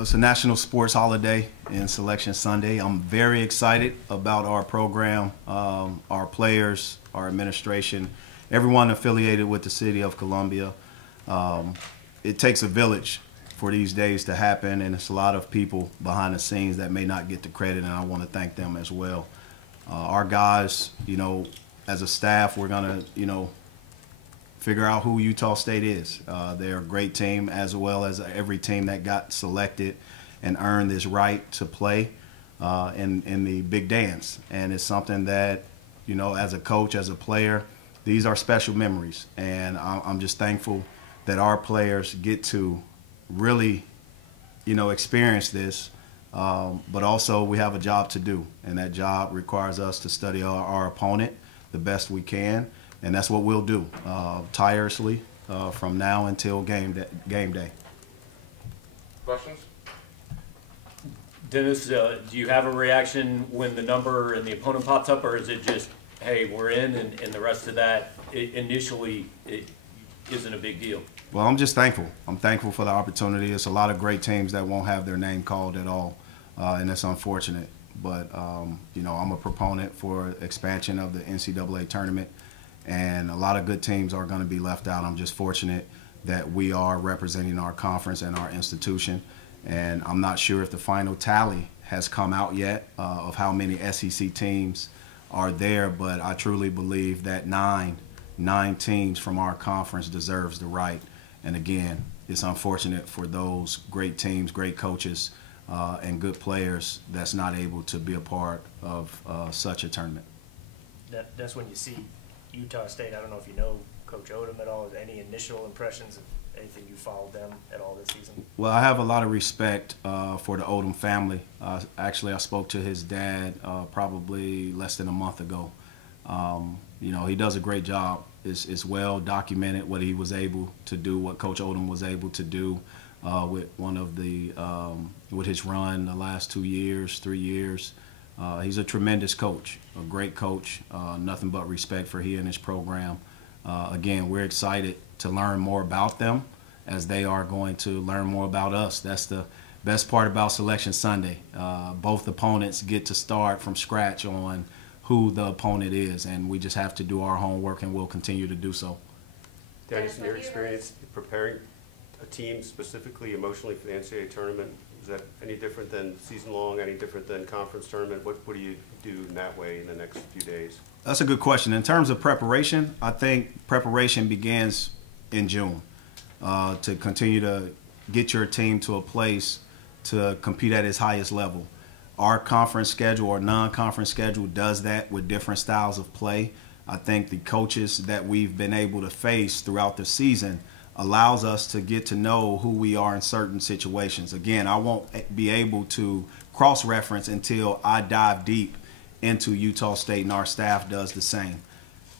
It's a national sports holiday in Selection Sunday. I'm very excited about our program, our players, our administration, everyone affiliated with the city of Columbia. It takes a village for these days to happen, and it's a lot of people behind the scenes that may not get the credit, and I want to thank them as well. Our guys, as a staff, we're going to, figure out who Utah State is. They're a great team, as well as every team that got selected and earned this right to play in the big dance. And it's something that, as a coach, as a player, these are special memories. And I'm just thankful that our players get to really, experience this. But also we have a job to do, and that job requires us to study our opponent the best we can. And that's what we'll do tirelessly from now until game day. Questions? Dennis, do you have a reaction when the number and the opponent pops up, or is it just, hey, we're in, and the rest of that initially it isn't a big deal? Well, I'm just thankful. I'm thankful for the opportunity. It's a lot of great teams that won't have their name called at all, and that's unfortunate. But, I'm a proponent for expansion of the NCAA tournament. And a lot of good teams are going to be left out. I'm just fortunate that we are representing our conference and our institution. And I'm not sure if the final tally has come out yet of how many SEC teams are there, but I truly believe that nine teams from our conference deserves the right. And again, it's unfortunate for those great teams, great coaches, and good players that's not able to be a part of such a tournament. That's when you see Utah State. I don't know if you know Coach Odom at all. Any initial impressions of anything you followed them at all this season? Well, I have a lot of respect for the Odom family. Actually, I spoke to his dad probably less than a month ago. He does a great job. It's well documented what he was able to do, what Coach Odom was able to do with with his run the last 2 years, 3 years. He's a tremendous coach, a great coach, nothing but respect for he and his program. Again, we're excited to learn more about them as they are going to learn more about us. That's the best part about Selection Sunday. Both opponents get to start from scratch on who the opponent is, and we just have to do our homework, and we'll continue to do so. Dennis, in your experience preparing a team specifically emotionally for the NCAA tournament, is that any different than season-long, any different than conference tournament? What do you do in that way in the next few days? That's a good question. In terms of preparation, I think preparation begins in June to continue to get your team to a place to compete at its highest level. Our conference schedule or non-conference schedule does that with different styles of play. I think the coaches that we've been able to face throughout the season allows us to get to know who we are in certain situations. Again, I won't be able to cross-reference until I dive deep into Utah State, and our staff does the same.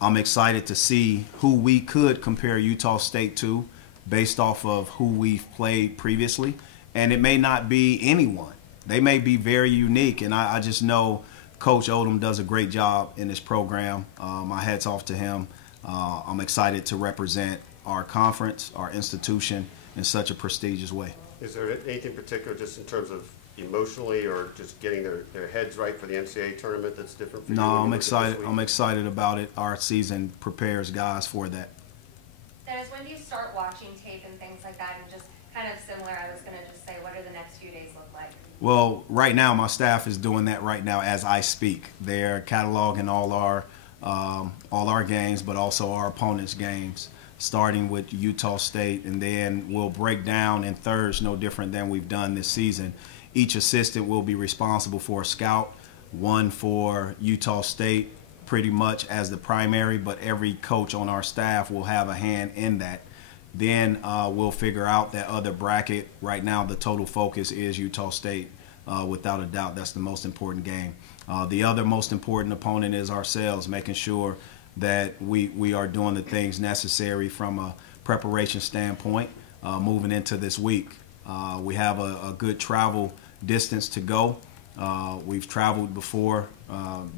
I'm excited to see who we could compare Utah State to based off of who we've played previously, and it may not be anyone. They may be very unique, and I just know Coach Odom does a great job in this program. My hat's off to him. I'm excited to represent our conference, our institution, in such a prestigious way. Is there anything particular just in terms of emotionally or just getting their heads right for the NCAA tournament that's different for you? No, I'm excited. I'm excited about it. Our season prepares guys for that. Dennis, when do you start watching tape and things like that? And just kind of similar, I was going to just say, what do the next few days look like? Well, right now my staff is doing that right now as I speak. They're cataloging all our games, but also our opponents' games, starting with Utah State, and then we'll break down in thirds, no different than we've done this season. Each assistant will be responsible for a scout, one for Utah State pretty much as the primary, but every coach on our staff will have a hand in that. Then we'll figure out that other bracket. Right now the total focus is Utah State. Without a doubt, that's the most important game. The other most important opponent is ourselves, making sure that we are doing the things necessary from a preparation standpoint moving into this week. We have a good travel distance to go. We've traveled before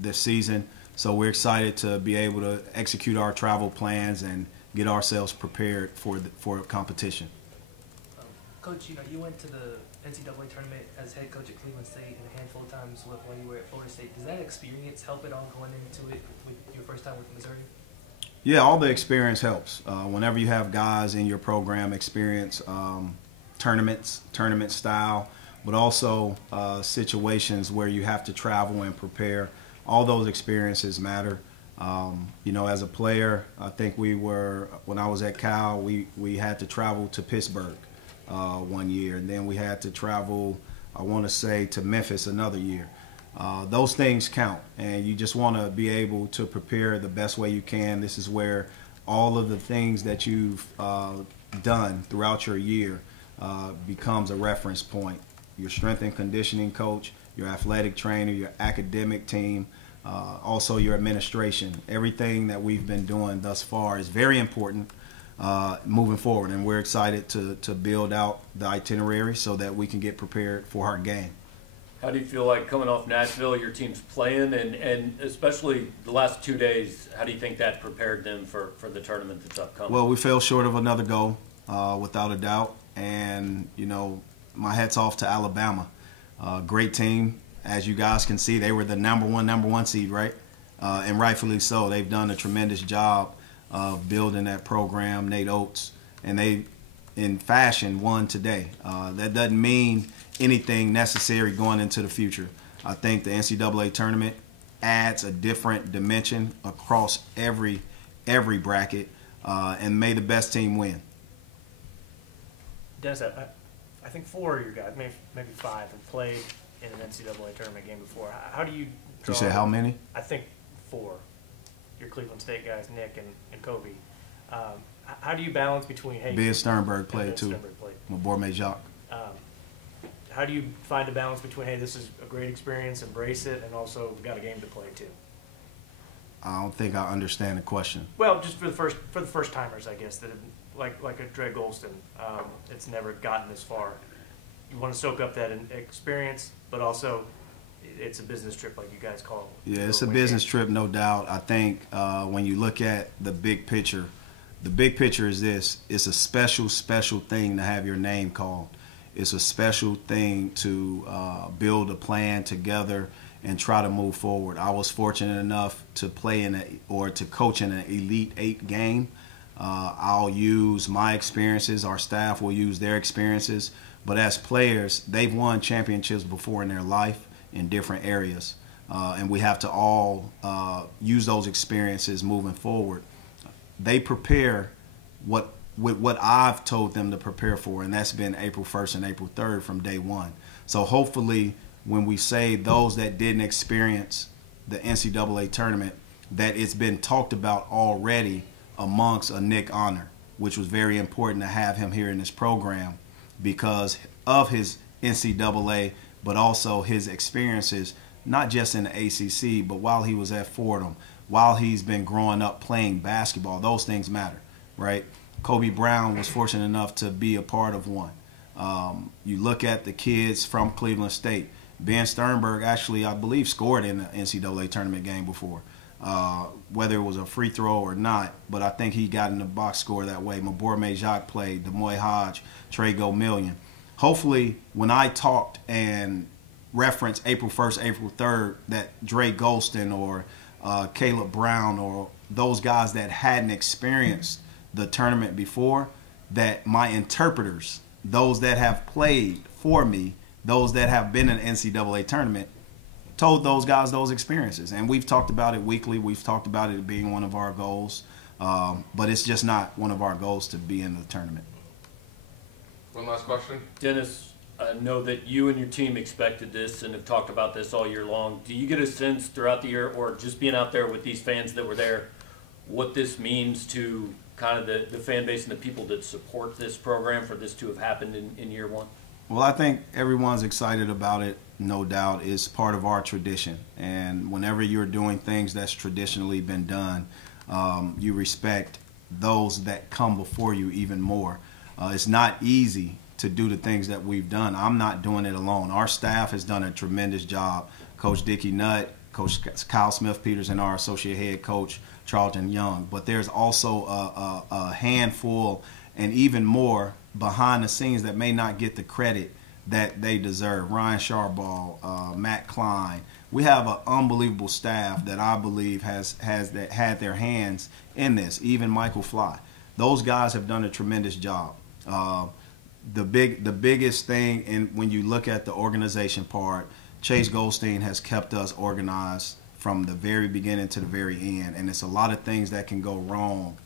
this season, so we're excited to be able to execute our travel plans and get ourselves prepared for competition. Coach, you went to the NCAA tournament as head coach at Cleveland State and a handful of times while you were at Florida State. Does that experience help at all going into it with your first time with Missouri? Yeah, all the experience helps. Whenever you have guys in your program experience tournaments, tournament style, but also situations where you have to travel and prepare, all those experiences matter. You know, as a player, I think when I was at Cal, we had to travel to Pittsburgh one year, and then we had to travel, I want to say, to Memphis another year. Those things count, and you just want to be able to prepare the best way you can. This is where all of the things that you've done throughout your year becomes a reference point. Your strength and conditioning coach, your athletic trainer, your academic team, also your administration. Everything that we've been doing thus far is very important moving forward, and we're excited to build out the itinerary so that we can get prepared for our game. How do you feel like coming off Nashville, your team's playing, and especially the last 2 days, how do you think that prepared them for the tournament that's upcoming? Well, we fell short of another goal, without a doubt, and, you know, my hat's off to Alabama. Great team. As you guys can see, they were the number one seed, right? And rightfully so. They've done a tremendous job of building that program, Nate Oates, and they, in fashion, won today. That doesn't mean anything necessary going into the future. I think the NCAA tournament adds a different dimension across every bracket, and may the best team win. Dennis, I think 4 of your guys, maybe 5, have played in an NCAA tournament game before. How do you draw? You said how many? I think 4. Your Cleveland State guys, Nick and Kobe. How do you balance between, hey, Ben Sternberg played too. Sternberg played. My boy May Jacques. How do you find a balance between, hey, this is a great experience, embrace it, and also we've got a game to play too? I don't think I understand the question. Well, just for the first timers, I guess, that have, like a Dre Golston, it's never gotten this far. You want to soak up that experience, but also it's a business trip, like you guys call it. Yeah, it's a business trip, no doubt. I think when you look at the big picture is this: it's a special thing to have your name called. It's a special thing to build a plan together and try to move forward. I was fortunate enough to play to coach in an Elite 8 game. I'll use my experiences. Our staff will use their experiences. But as players, they've won championships before in their life in different areas. And we have to all use those experiences moving forward. They prepare with what I've told them to prepare for, and that's been April 1st and April 3rd from day one. So hopefully when we say those that didn't experience the NCAA tournament, that it's been talked about already amongst a Nick Honor, which was very important to have him here in this program because of his NCAA, but also his experiences, not just in the ACC, but while he was at Fordham, while he's been growing up playing basketball. Those things matter, right? Kobe Brown was fortunate enough to be a part of one. You look at the kids from Cleveland State. Ben Sternberg actually, I believe, scored in the NCAA tournament game before, whether it was a free throw or not, but I think he got in the box score that way. Mabor Majak played, Demoy Hodge, Trey Gomillion. Hopefully, when I talked and referenced April 1st, April 3rd, that Dre Golston or Caleb Brown or those guys that hadn't experienced the tournament before, that my interpreters, those that have played for me, those that have been in the NCAA tournament, told those guys those experiences. And we've talked about it weekly. We've talked about it being one of our goals. But it's just not one of our goals to be in the tournament. One last question. Dennis, I know that you and your team expected this and have talked about this all year long. Do you get a sense throughout the year, or just being out there with these fans that were there, what this means to kind of the fan base and the people that support this program for this to have happened in year one? Well, I think everyone's excited about it, no doubt. It's part of our tradition. And whenever you're doing things that's traditionally been done, you respect those that come before you even more. It's not easy to do the things that we've done. I'm not doing it alone. Our staff has done a tremendous job. Coach Dickie Nutt, Coach Kyle Smith-Peters, and our associate head coach, Charlton Young. But there's also a handful and even more behind the scenes that may not get the credit that they deserve. Ryan Charball, Matt Klein. We have an unbelievable staff that I believe had their hands in this. Even Michael Fly. Those guys have done a tremendous job. The biggest thing, and when you look at the organization part, Chase Goldstein has kept us organized from the very beginning to the very end, and it's a lot of things that can go wrong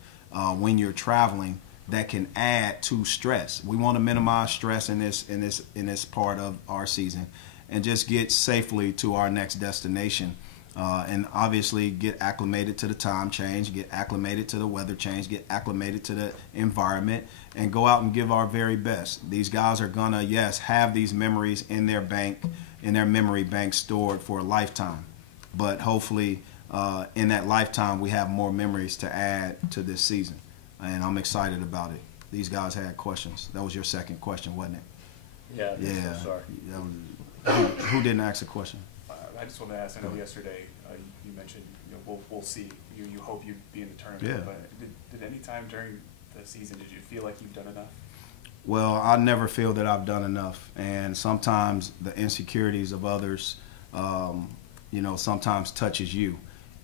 when you're traveling that can add to stress. We want to minimize stress in this part of our season, and just get safely to our next destination. And obviously get acclimated to the time change, get acclimated to the weather change, get acclimated to the environment, and go out and give our very best. These guys are gonna, yes, have these memories in their bank, in their memory bank stored for a lifetime. But hopefully in that lifetime we have more memories to add to this season. And I'm excited about it. These guys had questions. That was your second question, wasn't it? Yeah. Yeah. Sorry. Who didn't ask a question? I just wanted to ask, I know yesterday you mentioned, we'll see. You hope you'd be in the tournament. Yeah. But did any time during the season, did you feel like you've done enough? Well, I never feel that I've done enough. And sometimes the insecurities of others, sometimes touches you.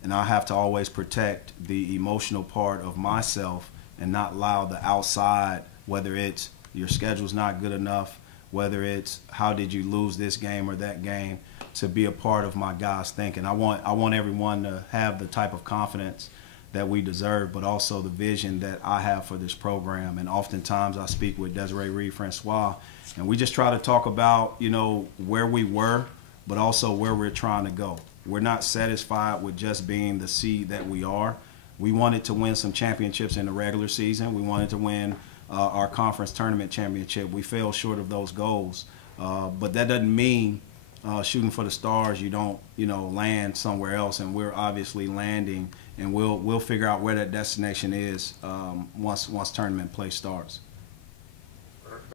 And I have to always protect the emotional part of myself and not allow the outside, whether it's your schedule's not good enough, whether it's how did you lose this game or that game, to be a part of my guys' thinking. I want everyone to have the type of confidence that we deserve, but also the vision that I have for this program. And oftentimes I speak with Desiree Reed-Francois, and we just try to talk about, where we were, but also where we're trying to go. We're not satisfied with just being the seed that we are. We wanted to win some championships in the regular season. We wanted to win our conference tournament championship. We fell short of those goals, but that doesn't mean shooting for the stars you don't land somewhere else. And we're obviously landing, and we'll figure out where that destination is once tournament play starts.